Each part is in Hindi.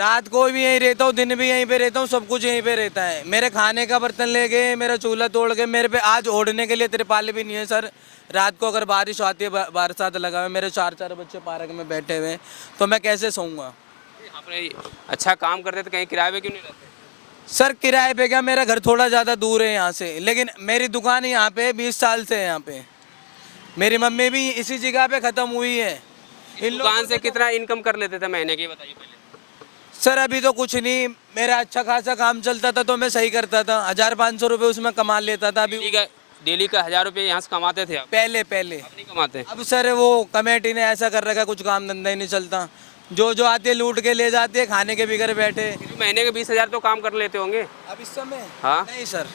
रात को भी यहीं रहता हूँ, दिन भी यहीं पे रहता हूँ, सब कुछ यहीं पे रहता है। मेरे खाने का बर्तन ले गए, मेरा चूल्हा तोड़ के, मेरे पे आज ओढ़ने के लिए तिरपाल भी नहीं है सर। रात को अगर बारिश आती है, बरसात लगा हुआ है, मेरे चार चार बच्चे पार्क में बैठे हुए हैं, तो मैं कैसे सोऊंगा? आपने अच्छा काम करते तो कहीं किराए पे क्यों नहीं रहते? सर किराए पे क्या, मेरा घर थोड़ा ज़्यादा दूर है यहाँ से, लेकिन मेरी दुकान यहाँ पे 20 साल से है यहाँ पे। मेरी मम्मी भी इसी जगह पे ख़त्म हुई है। इन दुकान से कितना इनकम कर लेते थे महीने की, बताइए पहले। सर अभी तो कुछ नहीं, मेरा अच्छा खासा काम चलता था तो मैं सही करता था, 1500 रुपये उसमें कमा लेता था। अभी डेली का 1000 रुपये यहाँ से कमाते थे आप? पहले पहले अब नहीं कमाते? अब सर वो कमेटी ने ऐसा कर रखा, कुछ काम धंधा ही नहीं चलता, जो जो आते लूट के ले जाते, खाने के बिगड़ बैठे। फिर भी महीने के 20,000 तो काम कर लेते होंगे? अब इस समय हाँ। नहीं सर,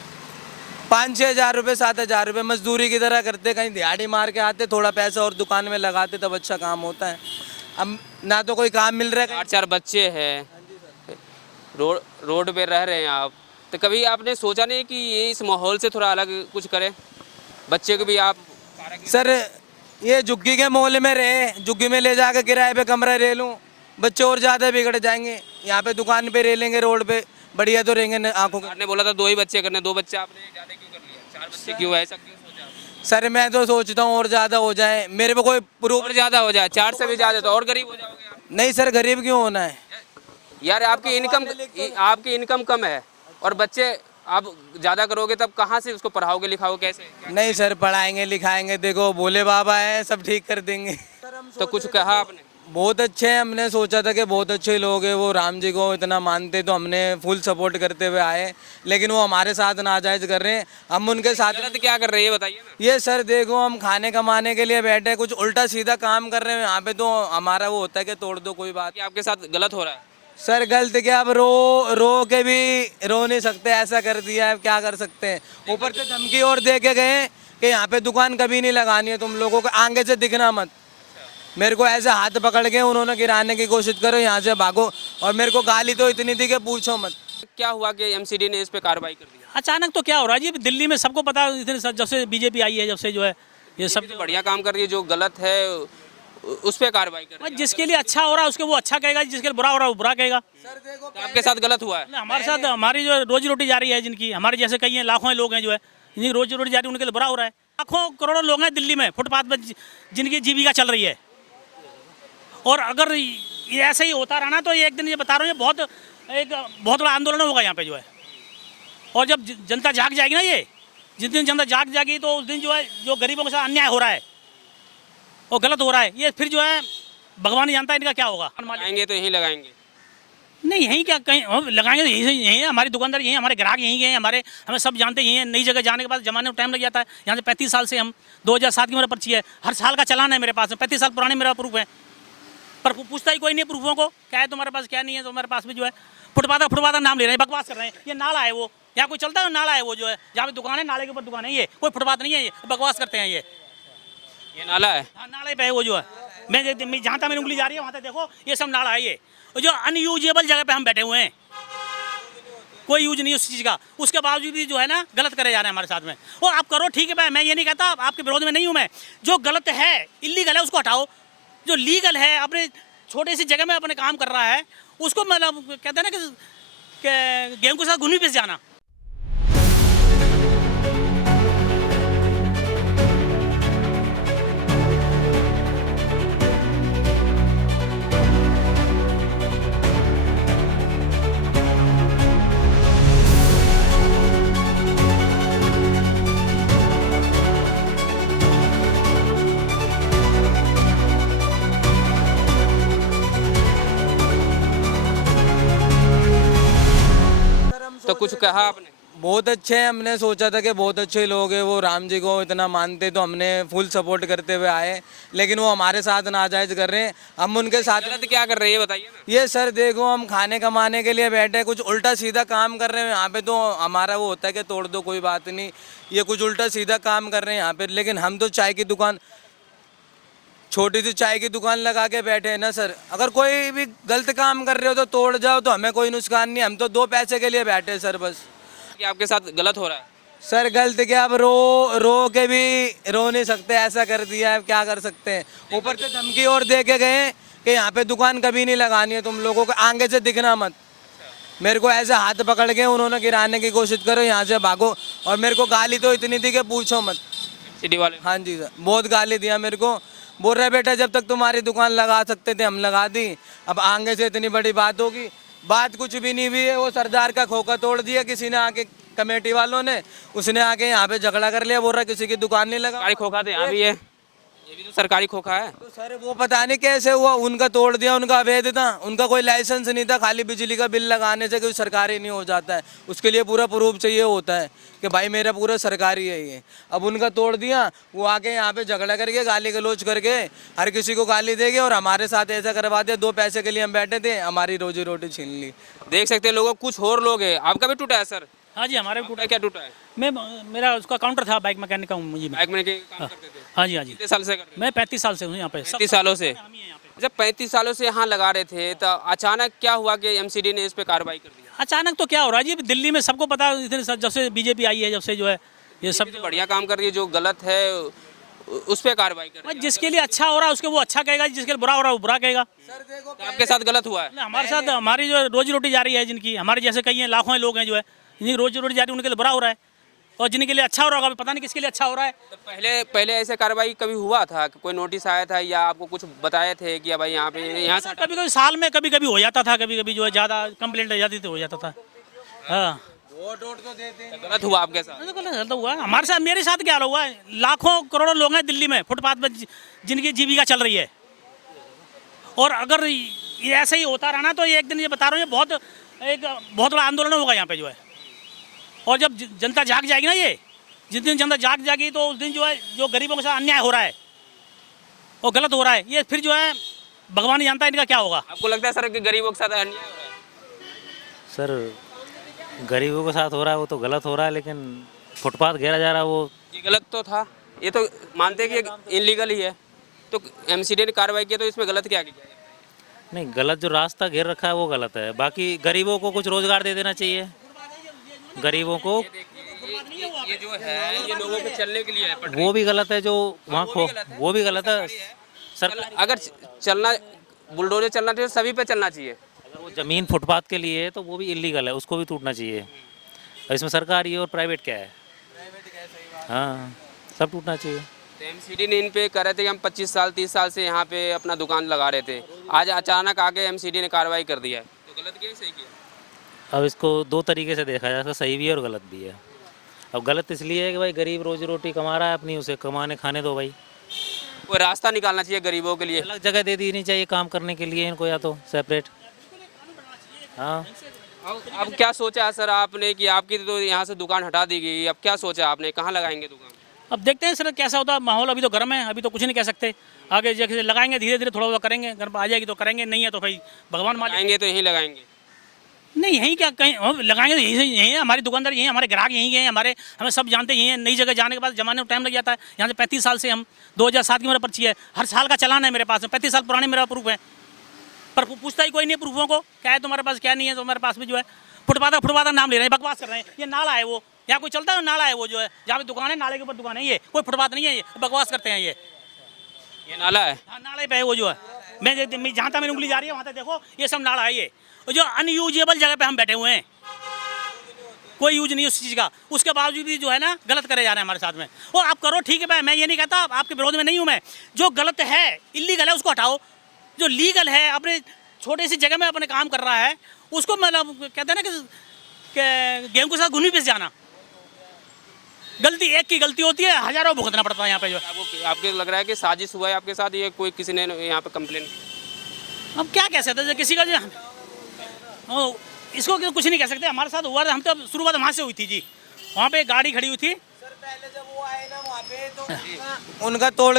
5-6 हज़ार रुपये 7 हज़ार रुपये मजदूरी की तरह करते, कहीं दिहाड़ी मार के आते, थोड़ा पैसा और दुकान में लगाते, तब अच्छा काम होता है। अब ना तो कोई काम मिल रहा है। 4 बच्चे हैं, रोड पे रह रहे हैं आप, तो कभी आपने सोचा नहीं कि ये इस माहौल से थोड़ा अलग कुछ करें, बच्चे को भी आप? सर ये झुग्गी के मोहल्ले में रहे, झुग्गी में ले जाकर किराए पे कमरा ले लूँ, बच्चे और ज़्यादा बिगड़ जाएंगे। यहाँ पे दुकान पे रह लेंगे, रोड पे बढ़िया तो रहेंगे आंखों का। आपने बोला था 2 ही बच्चे करने, 2 बच्चे आपने ज़्यादा क्यों कर लिया? 4 बच्चे क्यों, ऐसा क्यों सोचा? सर मैं तो सोचता हूँ और ज़्यादा हो जाए, मेरे पे कोई प्रूफ। और ज़्यादा हो जाए, 4 से भी ज़्यादा तो और गरीब हो जाओगे आप। नहीं सर, गरीब क्यों होना है यार आपकी इनकम कम है और बच्चे आप ज़्यादा करोगे तब कहाँ से उसको पढ़ाओगे लिखाओगे कैसे? नहीं सर, पढ़ाएंगे लिखाएंगे, देखो भोले बाबा है, सब ठीक कर देंगे। तो कुछ कहा आपने? बहुत अच्छे हैं, हमने सोचा था कि बहुत अच्छे लोग हैं, वो राम जी को इतना मानते, तो हमने फुल सपोर्ट करते हुए आए, लेकिन वो हमारे साथ नाजायज़ कर रहे हैं, हम उनके साथ। गलत क्या कर रहे हैं ये बताइए ना। ये सर देखो, हम खाने कमाने के लिए बैठे, कुछ उल्टा सीधा काम कर रहे हैं यहाँ पे, तो हमारा वो होता है कि तोड़ दो कोई बात। कि आपके साथ गलत हो रहा है? सर गलत क्या, अब रो के भी रो नहीं सकते, ऐसा कर दिया है, क्या कर सकते हैं। ऊपर से धमकी और दे के गए कि यहाँ पे दुकान कभी नहीं लगानी है तुम लोगों को, आगे से दिखना मत। मेरे को ऐसे हाथ पकड़ के उन्होंने गिराने की कोशिश करो, यहाँ से भागो, और मेरे को गाली तो इतनी थी कि पूछो मत। क्या हुआ कि एमसीडी ने इस पे कार्रवाई कर दिया? अचानक तो क्या हो रहा है जी, दिल्ली में सबको पता है, इतने जब से बीजेपी आई है, जब से जो है ये सब तो बढ़िया काम कर रही है, जो गलत है उस पे कार्रवाई कर रही है। जिसके लिए अच्छा हो रहा है उसके वो अच्छा कहेगा, जिसके लिए बुरा हो रहा है वो बुरा कहेगा। तो आपके साथ गलत हुआ है? हमारे साथ हमारी जो रोजी रोटी जा रही है, जिनकी हमारे जैसे कई हैं, लाखों लोग हैं जो है जिनकी रोजी रोटी जा रही है, उनके लिए बुरा हो रहा है। लाखों करोड़ों लोग हैं दिल्ली में फुटपाथ पर जिनकी जीविका चल रही है, और अगर ये ऐसे ही होता रहा ना तो एक दिन ये बता रहा हूँ, ये बहुत बड़ा आंदोलन होगा यहाँ पे जो है। और जब जनता जाग जाएगी ना, ये जिस दिन जनता जाग जाएगी तो उस दिन जो है जो गरीबों के साथ अन्याय हो रहा है और गलत हो रहा है, ये फिर जो है भगवान ही जानता है इनका क्या होगा। लगाएंगे तो यहीं लगाएंगे? नहीं यहीं क्या, कहीं हम लगाएंगे तो यहीं है, हमारी दुकानदार यहीं, हमारे ग्राहक यहीं गए हैं, हमें सब जानते यहीं हैं। नई जगह जाने के बाद जमाने में टाइम लग जाता है। यहाँ से 35 साल से हम 2007 की मेरा पर्ची है, हर साल का चालान है मेरे पास में, 35 साल पुराने मेरा प्रूफ है, पर पूछता ही कोई नहीं प्रूफों को, क्या है तुम्हारे पास क्या नहीं है। तो हमारे पास भी जो है फुटपाथ नाम ले रहे हैं, बकवास कर रहे हैं। ये नाला है, वो यहाँ कोई चलता है नाला है, वो जो है जहाँ पे दुकान है नाले के ऊपर दुकान है, ये कोई फुटपाथ नहीं है, ये बकवास करते हैं। ये नाला है? हाँ नाले पे है वो जो है, मैं जहाँ तक मेरी उंगली जा रही है वहाँ तक देखो, ये सब नाला है। ये जो अनयूजेबल जगह पे हम बैठे हुए हैं, कोई यूज नहीं उस चीज़ का, उसके बावजूद भी जो है ना गलत करे जा रहे हैं हमारे साथ में। और आप करो ठीक है, मैं ये नहीं कहता, आपके विरोध में नहीं हूँ मैं। जो गलत है, इलीगल है, उसको हटाओ। जो लीगल है, अपने छोटी सी जगह में अपने काम कर रहा है, उसको मतलब कहते हैं ना कि गेहूं के साथ घुनी पिस जाना। तो कुछ कहा आपने? बहुत अच्छे हैं, हमने सोचा था कि बहुत अच्छे लोग हैं, वो राम जी को इतना मानते, तो हमने फुल सपोर्ट करते हुए आए, लेकिन वो हमारे साथ नाजायज़ कर रहे हैं, हम उनके साथ। गलत क्या कर रहे हैं ये बताइए ना। ये सर देखो, हम खाने कमाने के लिए बैठे, कुछ उल्टा सीधा काम कर रहे हैं यहाँ पे, तो हमारा वो होता है कि तोड़ दो कोई बात नहीं। ये कुछ उल्टा सीधा काम कर रहे हैं यहाँ पे, लेकिन हम तो चाय की दुकान, छोटी सी चाय की दुकान लगा के बैठे हैं ना सर। अगर कोई भी गलत काम कर रहे हो तो तोड़ जाओ, तो हमें कोई नुकसान नहीं, हम तो 2 पैसे के लिए बैठे हैं सर बस। कि आपके साथ गलत हो रहा है? सर गलत क्या, अब रो के भी रो नहीं सकते, ऐसा कर दिया है, क्या कर सकते हैं। ऊपर से धमकी और दे के गए कि यहाँ पे दुकान कभी नहीं लगानी है तुम लोगों को, आगे से दिखना मत। मेरे को ऐसे हाथ पकड़ के उन्होंने गिराने की कोशिश करो, यहाँ से भागो। और मेरे को गाली तो इतनी थी कि पूछो मत। सिटी वाले हाँ जी सर, बहुत गाली दिया मेरे को। बोल रहे बेटा जब तक तुम्हारी दुकान लगा सकते थे हम लगा दी, अब आगे से इतनी बड़ी बात होगी। बात कुछ भी नहीं हुई है, वो सरदार का खोखा तोड़ दिया किसी ने आके, कमेटी वालों ने, उसने आके यहाँ पे झगड़ा कर लिया, बोल रहा किसी की दुकान नहीं लगा। सरकारी खोखा तो यहाँ भी है, ये भी तो सरकारी खोखा है। तो सर वो पता नहीं कैसे हुआ, उनका तोड़ दिया, उनका अवैध था, उनका कोई लाइसेंस नहीं था, खाली बिजली का बिल लगाने से कोई सरकारी नहीं हो जाता है, उसके लिए पूरा प्रूफ चाहिए होता है कि भाई मेरा पूरा सरकारी है ये। अब उनका तोड़ दिया, वो आके यहाँ पे झगड़ा करके गाली गलौज करके हर किसी को गाली देंगे, और हमारे साथ ऐसा करवा दिया। 2 पैसे के लिए हम बैठे थे, हमारी रोजी रोटी छीन ली। देख सकते हैं लोगों, कुछ और लोग हैं। आपका भी टूटा है सर? हाँ जी, हमारे भी टूटा, क्या टूटा है? मेरा उसका काउंटर था, बाइक मैकेनिक का हूँ मुझे। बाइक में काम करते थे? हाँ जी, हाँ जी। कितने साल से कर रहे हैं? मैं 35 साल से हूँ यहाँ पे। 35 सालों से? हम ही हैं यहाँ पे। जब 35 सालों से यहाँ लगा रहे थे तो अचानक क्या हुआ कि एमसीडी ने इस पे कार्रवाई कर दिया? अचानक तो क्या हो रहा है जी, दिल्ली में सबको पता है, इतने जब से बीजेपी आई है, जब से जो है ये सब तो बढ़िया काम कर रही है, जो गलत है उस पे कार्रवाई कर रही है। जिसके लिए अच्छा हो रहा है उसके वो अच्छा कहेगा, जिसके लिए बुरा हो रहा है वो बुरा कहेगा। तो आपके साथ गलत हुआ है? हमारे साथ हमारी जो रोजी रोटी जा रही है, जिनकी हमारे जैसे कई हैं, लाखों लोग हैं जो है, जिनकी रोजी रोटी जा रही है उनके लिए बुरा हो रहा है, और जिनके लिए अच्छा हो रहा होगा पता नहीं किसके लिए अच्छा हो रहा है। तो पहले ऐसे कार्रवाई कभी हुआ था कि कोई नोटिस आया था या आपको कुछ बताए थे कि भाई यहाँ पे यहाँ से कभी कभी साल में कभी कभी हो जाता था, कभी कभी जो है ज़्यादा कंप्लेंट आ जाती तो हो जाता था। हाँ, वोट तो देते हैं। गलत हुआ आपके साथ? गलत हुआ है हमारे साथ, मेरे साथ क्या हुआ है, लाखों करोड़ों लोग हैं दिल्ली में फुटपाथ पर जिनकी जीविका चल रही है, और अगर ये ऐसे ही होता रहा ना तो एक दिन ये बता रहा हूँ, ये बहुत बड़ा आंदोलन होगा यहाँ पे जो है। और जब जनता जाग जाएगी ना, ये जिस दिन जनता जाग जाएगी तो उस दिन जो है जो गरीबों के साथ अन्याय हो रहा है और गलत हो रहा है, ये फिर जो है भगवान ही जानता है इनका क्या होगा। आपको लगता है सर कि गरीबों के साथ अन्याय हो रहा है? सर गरीबों के साथ हो रहा है वो तो गलत हो रहा है, लेकिन फुटपाथ घेरा जा रहा है वो ये गलत तो था, ये तो मानते हैं कि इनलीगल ही है, तो एमसीडी ने कार्रवाई की तो इसमें गलत क्या किया? नहीं, गलत जो रास्ता घेर रखा है वो गलत है। बाकी गरीबों को कुछ रोजगार दे देना चाहिए, गरीबों को। ये जो है ये लोगों के चलने के लिए है, वो भी गलत है जो वहाँ खो, वो भी गलत है। सर अगर चलना बुलडोजर चलना चाहिए सभी पे चलना चाहिए। अगर वो जमीन फुटपाथ के लिए है तो वो भी इलीगल है, उसको भी टूटना चाहिए। और इसमें सरकारी और प्राइवेट क्या है? हाँ, सब टूटना चाहिए। तो एमसीडी ने इन पे कह रहे थे कि हम 25 साल 30 साल से यहाँ पे अपना दुकान लगा रहे थे, आज अचानक आके एमसीडी ने कार्रवाई कर दिया है, तो गलत किया सही किया? अब इसको 2 तरीके से देखा जा सकता है, सही भी है और गलत भी है। अब गलत इसलिए है कि भाई गरीब रोजी रोटी कमा रहा है अपनी, उसे कमाने खाने दो भाई। कोई रास्ता निकालना चाहिए गरीबों के लिए। अलग जगह दे देनी चाहिए काम करने के लिए इनको, या तो सेपरेट। हाँ, अब क्या सोचा है सर आपने कि आपकी तो यहाँ से दुकान हटा दी गई, अब क्या सोचा आपने, कहाँ लगाएंगे दुकान? अब देखते हैं सर कैसा होता है माहौल, अभी तो गर्म है, अभी तो कुछ नहीं कह सकते। आगे जैसे लगाएंगे धीरे धीरे थोड़ा बहुत करेंगे, गर्म आ जाएगी तो करेंगे, नहीं है तो भाई भगवान मालिक। लगाएंगे तो यहीं लगाएंगे? नहीं, यहीं क्या कहीं हम लगाएंगे तो यहीं है, हमारी दुकानदार यहीं, हमारे ग्राहक यहीं के हैं, हमें सब जानते यहीं हैं। नई जगह जाने के बाद जमाने में टाइम लग जाता है। यहाँ से 35 साल से हम 2007 की मेरा पर्ची है, हर साल का चालान है मेरे पास में, 35 साल पुराने मेरा प्रूफ है, पर पूछता ही कोई नहीं प्रूफों को, क्या है तुम्हारे पास क्या नहीं है। तो हमारे पास में जो है फुटपाथ नाम ले रहे हैं, बकवास कर रहे हैं। ये नाला है वो, यहाँ कोई चलता है नाला है वो जो है, जहाँ पे दुकान है नाले के ऊपर दुकान है, ये कोई फुटपाथ नहीं है, ये बकवास करते हैं। ये नाला है? हाँ, नाले पे है वो जो है। मैं जहाँ तक मेरी उंगली जा रही है वहाँ तक देखो, ये सब नाला है ये, जो अनयूजेबल जगह पे हम बैठे हुए हैं, कोई यूज नहीं उस चीज़ का, उसके बावजूद भी जो है ना गलत करे जा रहे हैं हमारे साथ में। और आप करो ठीक है, मैं ये नहीं कहता, आपके विरोध में नहीं हूँ मैं। जो गलत है इलीगल है उसको हटाओ, जो लीगल है अपने छोटी सी जगह में अपने काम कर रहा है उसको, मतलब कहते हैं ना कि गेहूं के साथ घुनी पिस जाना। गलती एक की गलती होती है, हजारों भुगतना पड़ता है यहाँ पे जो। आपको लग रहा है कि साजिश हुआ है आपके साथ, ये कोई किसी ने यहाँ पे कंप्लेन? अब क्या कह सकते हैं, किसी का जो इसको कुछ नहीं कह सकते। हमारे साथ हुआ था, हम तो शुरुआत वहाँ से हुई थी जी, वहाँ पे एक गाड़ी खड़ी हुई थी। सर पहले जब वो आए ना वहाँ पे तो उनका तोड़,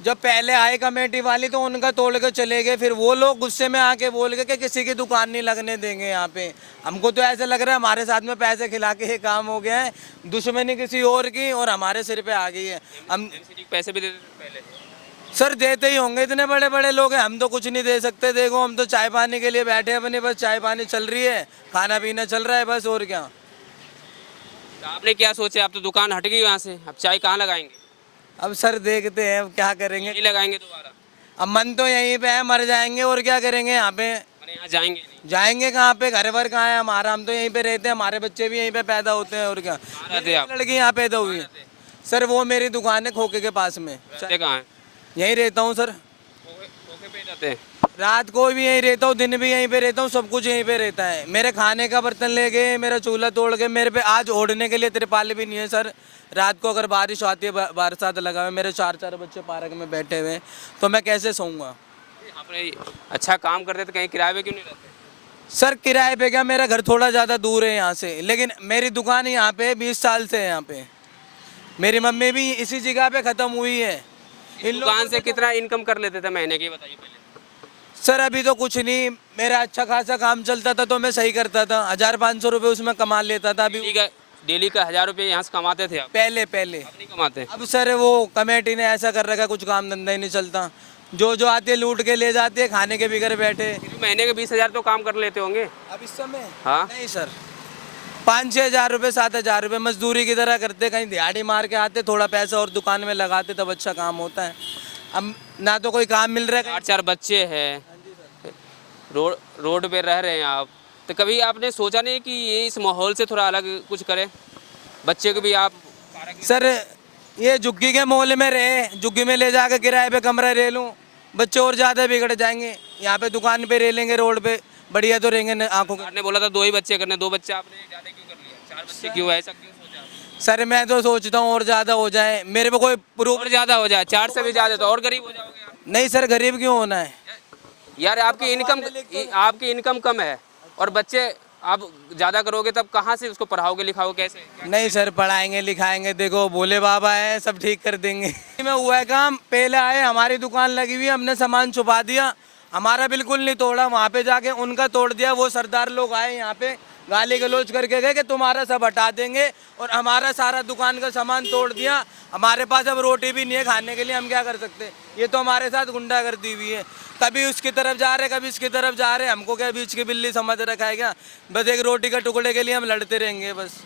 जब पहले आए कमेटी वाली तो उनका तोड़ के चले गए, फिर वो लोग गुस्से में आके बोल गए कि किसी की दुकान नहीं लगने देंगे यहाँ पे। हमको तो ऐसा लग रहा है हमारे साथ में पैसे खिला के ये काम हो गया है, दुश्मनी किसी और की और हमारे सिर पे आ गई है। हम पैसे भी देते पहले? सर देते ही होंगे, इतने बड़े बड़े लोग हैं, हम तो कुछ नहीं दे सकते। देखो हम तो चाय पानी के लिए बैठे हैं अपने, बस चाय पानी चल रही है, खाना पीना चल रहा है बस, और क्या। तो आपने क्या सोचा, आप तो दुकान हट गई यहाँ से, अब चाय कहाँ लगाएंगे? अब सर देखते हैं अब क्या करेंगे। नहीं लगाएंगे दोबारा? अब मन तो यहीं पे है, मर जाएंगे और क्या करेंगे यहाँ पे। मैंने यहाँ जाएंगे नहीं। जाएंगे कहाँ पे, घर वर कहाँ है हमारा, हम तो यहीं पे रहते हैं, हमारे बच्चे भी यहीं पे पैदा होते हैं और क्या। कहाँ रहते हैं आप? मेरी लड़की यहाँ पैदा हुई है सर, वो मेरी दुकान है खोखे के पास में, रहते कहाँ हैं? यहीं रहता हूँ सर। खोखे पे रहते हैं। रात को भी यहीं रहता हूँ, दिन भी यहीं पे रहता हूँ, सब कुछ यहीं पे रहता है। मेरे खाने का बर्तन ले गए, मेरा चूल्हा तोड़ के, मेरे पे आज ओढ़ने के लिए तिरपाल भी नहीं है सर। रात को अगर बारिश आती है, बरसात लगा हुआ है, मेरे 4 बच्चे पार्क में बैठे हुए हैं, तो मैं कैसे सोऊंगा आपने अच्छा काम करते तो कहीं किराए पे क्यों नहीं रहते? सर? किराए पे क्या, मेरा घर थोड़ा ज़्यादा दूर है यहाँ से, लेकिन मेरी दुकान यहाँ पे 20 साल से है यहाँ पे। मेरी मम्मी भी इसी जगह पे ख़त्म हुई है। इन दुकान से कितना इनकम कर लेते थे महीने की, बताइए पहले। सर अभी तो कुछ नहीं, मेरा अच्छा खासा काम चलता था तो मैं सही करता था, 1500 रुपये उसमें कमा लेता था। अभी डेली का 1000 रुपये यहाँ से कमाते थे आप? पहले अब नहीं कमाते? अब सर वो कमेटी ने ऐसा कर रखा, कुछ काम धंधा ही नहीं चलता, जो जो आती है लूट के ले जाती है, खाने के बिगड़ बैठे। महीने के 20,000 तो काम कर लेते होंगे? अब इस समय हाँ। नहीं सर, 5-6 हज़ार रुपये, 7 हज़ार रुपये मजदूरी की तरह करते, कहीं दिहाड़ी मार के आते, थोड़ा पैसा और दुकान में लगाते, तब अच्छा काम होता है। अब ना तो कोई काम मिल रहा है। 4 बच्चे हैं, रोड पे रह रहे हैं आप, तो कभी आपने सोचा नहीं कि ये इस माहौल से थोड़ा अलग कुछ करें? बच्चे को भी आप सर ये झुग्गी के मोहल्ले में रहे, झुग्गी में ले जाकर किराए पे कमरा ले लूँ, बच्चे और ज़्यादा बिगड़ जाएंगे। यहाँ पे दुकान पे रह लेंगे, रोड पे बढ़िया तो रहेंगे न, आंखों के। आपने बोला था 2 ही बच्चे करने, 2 बच्चे आपने ज़्यादा क्यों कर लिया? 4 बच्चे क्यों, ऐसा क्यों सोचा? सर मैं तो सोचता हूँ और ज़्यादा हो जाए, मेरे पे कोई प्रूफ। और ज़्यादा हो जाए, 4 से भी ज़्यादा तो और गरीब हो जाओगे आप। नहीं सर, गरीब क्यों होना है यार आपकी इनकम कम है और बच्चे आप ज़्यादा करोगे तब कहाँ से उसको पढ़ाओगे लिखाओगे कैसे? नहीं सर, पढ़ाएंगे लिखाएंगे, देखो भोले बाबा है, सब ठीक कर देंगे। में हुआ है काम, पहले आए, हमारी दुकान लगी हुई है, हमने सामान छुपा दिया, हमारा बिल्कुल नहीं तोड़ा, वहाँ पे जाके उनका तोड़ दिया। वो सरदार लोग आए यहाँ पे, गाली गलौज करके गए कि तुम्हारा सब हटा देंगे, और हमारा सारा दुकान का सामान तोड़ दिया। हमारे पास अब रोटी भी नहीं है खाने के लिए, हम क्या कर सकते हैं? ये तो हमारे साथ गुंडागर्दी हुई है, कभी उसकी तरफ जा रहे, कभी इसकी तरफ जा रहे। हमको क्या बीच की बिल्ली समझ रखा है क्या? बस एक रोटी के टुकड़े के लिए हम लड़ते रहेंगे बस।